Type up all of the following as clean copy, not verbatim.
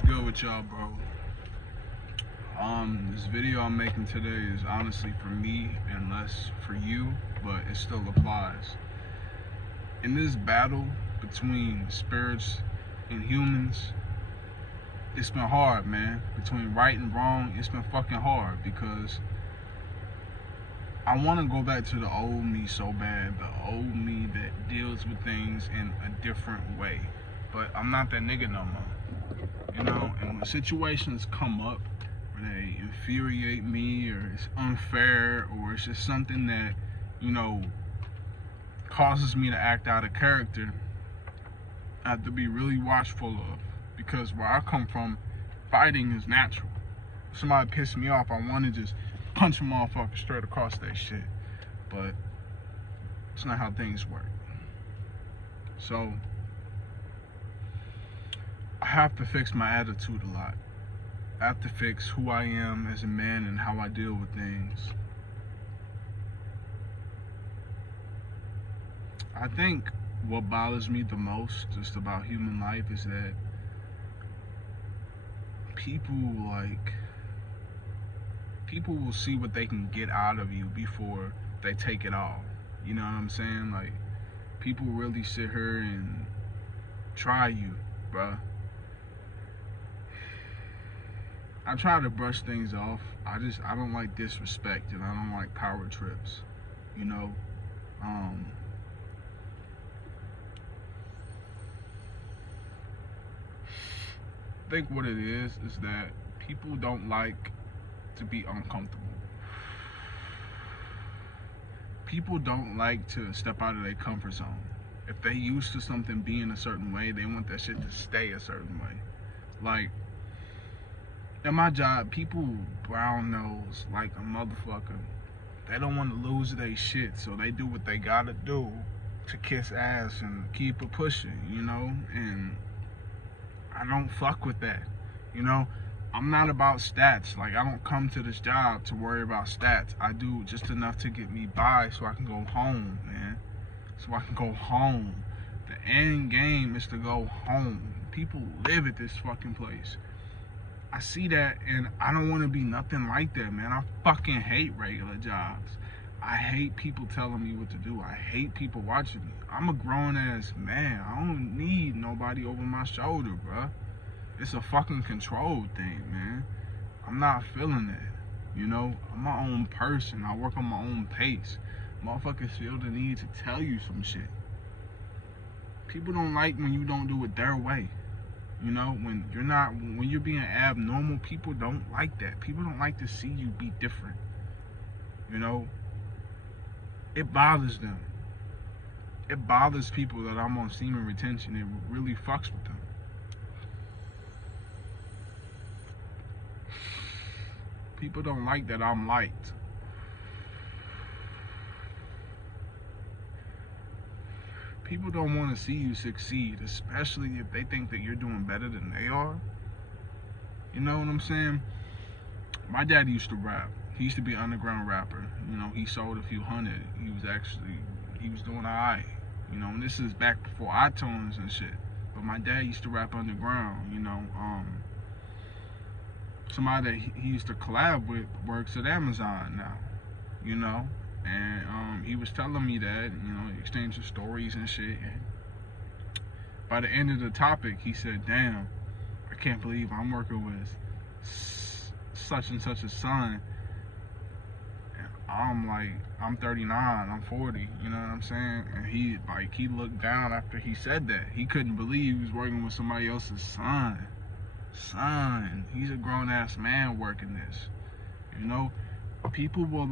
good with y'all, bro? This video I'm making today is honestly for me and less for you, but it still applies. In this battle between spirits and humans, it's been hard, man. Between right and wrong, it's been fucking hard because I want to go back to the old me so bad, the old me that deals with things in a different way. But I'm not that nigga no more. You know, and when situations come up where they infuriate me or it's unfair or it's just something that, you know, causes me to act out of character, I have to be really watchful of. Because where I come from, fighting is natural. If somebody pisses me off, I want to just punch a motherfucker straight across that shit. But it's not how things work. So I have to fix my attitude a lot. I have to fix who I am as a man and how I deal with things. I think what bothers me the most just about human life is that people will see what they can get out of you before they take it all. You know what I'm saying? Like, people really sit here and try you, bruh. I try to brush things off. I don't like disrespect and I don't like power trips, you know. I think what it is that people don't like to be uncomfortable. People don't like to step out of their comfort zone. If they used to something being a certain way, they want that shit to stay a certain way. Like, at my job, people brown nose like a motherfucker. They don't want to lose their shit, so they do what they gotta do to kiss ass and keep it pushing, you know? And I don't fuck with that, you know? I'm not about stats. Like, I don't come to this job to worry about stats. I do just enough to get me by so I can go home, man. So I can go home. The end game is to go home. People live at this fucking place. I see that, and I don't want to be nothing like that, man. I fucking hate regular jobs. I hate people telling me what to do. I hate people watching me. I'm a grown-ass man. I don't need nobody over my shoulder, bruh. It's a fucking control thing, man. I'm not feeling that, you know? I'm my own person. I work on my own pace. Motherfuckers feel the need to tell you some shit. People don't like when you don't do it their way. You know, when you're being abnormal, people don't like that. People don't like to see you be different. You know, it bothers them. It bothers people that I'm on semen retention. It really fucks with them. People don't like that I'm liked. People don't want to see you succeed, especially if they think that you're doing better than they are. You know what I'm saying? My dad used to rap. He used to be an underground rapper. You know, he sold a few hundred. He was doing alright. You know, and this is back before iTunes and shit. But my dad used to rap underground, you know. Somebody that he used to collab with works at Amazon now, you know. And he was telling me that, you know, exchanging stories and shit. And by the end of the topic, he said, "Damn, I can't believe I'm working with such and such a son." And I'm like, I'm 39, I'm 40, you know what I'm saying? And he looked down after he said that. He couldn't believe he was working with somebody else's son. He's a grown-ass man working this. You know, people will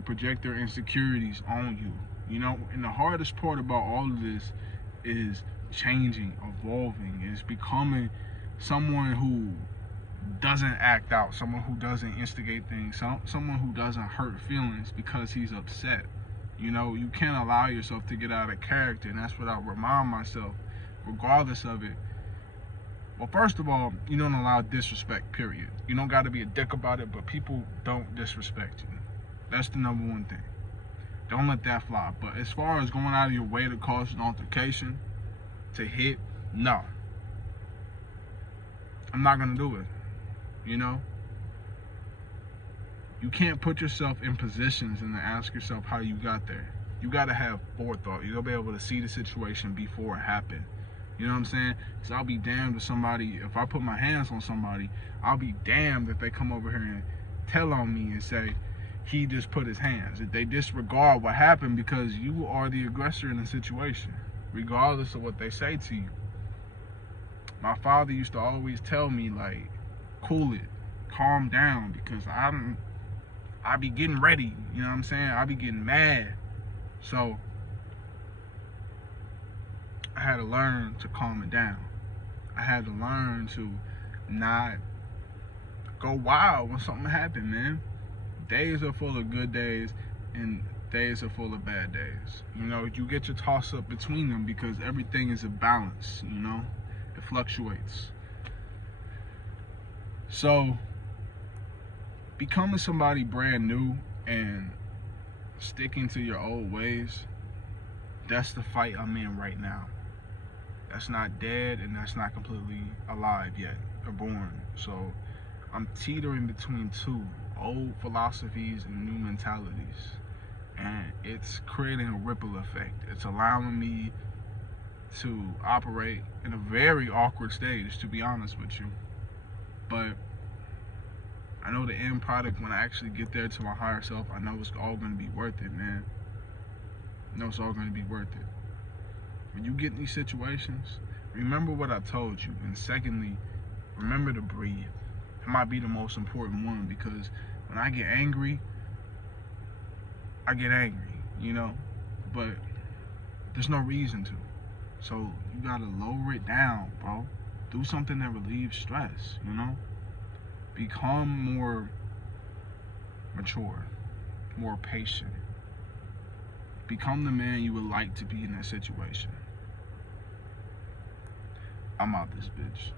project their insecurities on you, you know. And the hardest part about all of this is changing, evolving, is becoming someone who doesn't act out, someone who doesn't instigate things, someone who doesn't hurt feelings because he's upset. You know, you can't allow yourself to get out of character, and that's what I remind myself, regardless of it. Well, first of all, you don't allow disrespect, period. You don't got to be a dick about it, but people don't disrespect you. That's the number one thing. Don't let that fly. But as far as going out of your way to cause an altercation, to hit, no. I'm not gonna do it. You know? You can't put yourself in positions and then ask yourself how you got there. You gotta have forethought. You gotta be able to see the situation before it happened. You know what I'm saying? Because I'll be damned if somebody, if I put my hands on somebody, I'll be damned if they come over here and tell on me and say, he just put his hands. If they disregard what happened because you are the aggressor in the situation, regardless of what they say to you. My father used to always tell me, like, cool it, calm down, because I be getting ready, you know what I'm saying? I be getting mad. So I had to learn to calm it down. I had to learn to not go wild when something happened, man. Days are full of good days and days are full of bad days. You know, you get your toss up between them because everything is a balance, you know? It fluctuates. So becoming somebody brand new and sticking to your old ways, that's the fight I'm in right now. That's not dead and that's not completely alive yet or born. So I'm teetering between two, old philosophies and new mentalities. And it's creating a ripple effect. It's allowing me to operate in a very awkward stage, to be honest with you. But I know the end product, when I actually get there to my higher self, I know it's all going to be worth it, man. I know it's all going to be worth it. When you get in these situations, remember what I told you. And secondly, remember to breathe. It might be the most important one, because when I get angry, you know? But there's no reason to. So you got to lower it down, bro. Do something that relieves stress, you know? Become more mature, more patient. Become the man you would like to be in that situation. I'm out this bitch.